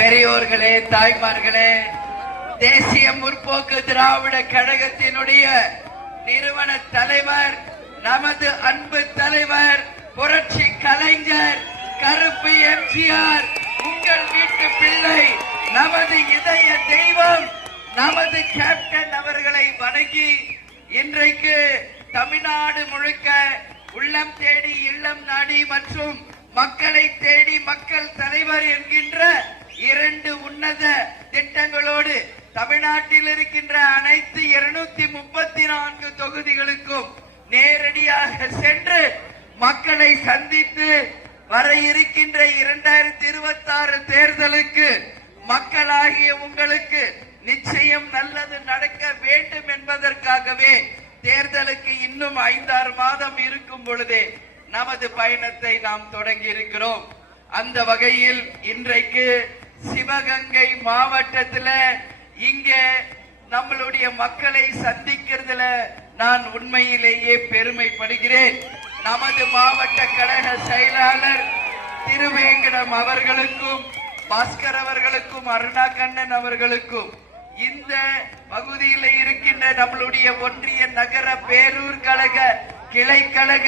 பெரியோர்களே, தாய்மார்களே, தேசிய முற்போக்கு திராவிட கழகத்தினுடைய நிறுவன தலைவர், நமது அன்பு தலைவர், புரட்சி கலைஞர் கருப்பு எம்ஜிஆர், உங்கள் வீட்டு பிள்ளை, நமது இதய தெய்வம், நமது கேப்டன் அவர்களை வணங்கி இன்றைக்கு தமிழ்நாடு முழுக்க உள்ளம் தேடி இல்லம் நாடி மற்றும் மக்களை தேடி மக்கள் தலைவர் என்கின்ற 2 உன்னத திட்டங்களோடு தமிழ்நாட்டில் இருக்கின்ற அனைத்து 234 தொகுதிகளுக்கும் நேரடியாக சென்று மக்களை சந்தித்து வர இருக்கின்ற 2026 தேர்தலுக்கு மக்களாகிய உங்களுக்கு நிச்சயம் நல்லது நடக்க வேண்டும் என்பதற்காகவே தேர்தலுக்கு இன்னும் 5-6 மாதம் இருக்கும் பொழுதே நமது பயணத்தை நாம் தொடங்கி இருக்கிறோம். அந்த வகையில் இன்றைக்கு சிவகங்கை மாவட்டத்தில் இங்க நம்மளுடைய மக்களை சந்திக்கிறதுல நான் உண்மையிலேயே பெருமைப்படுகிறேன். நமது மாவட்ட கழக செயலாளர் திருவேங்கடம் அவர்களுக்கும், பாஸ்கர் அவர்களுக்கும், அருணா கண்ணன் அவர்களுக்கும், இந்த பகுதியில் இருக்கின்ற நம்மளுடைய ஒன்றிய நகர பேரூர் கழக கிளை கழக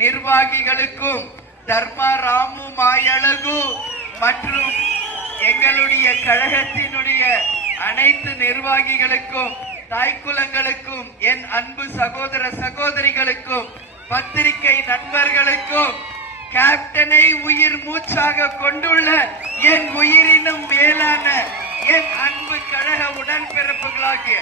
நிர்வாகிகளுக்கும், தர்மா ராமு மாயழகு மற்றும் எங்களுடைய கழகத்தினுடைய அனைத்து நிர்வாகிகளுக்கும், தாய்க்குலங்களுக்கும், என் அன்பு சகோதர சகோதரிகளுக்கும், பத்திரிகை நண்பர்களுக்கும், கேப்டனை உயிர் மூச்சாக கொண்டுள்ள என் உயிரினும் மேலான என் அன்பு கழக உடன்பிறப்புகளாகிய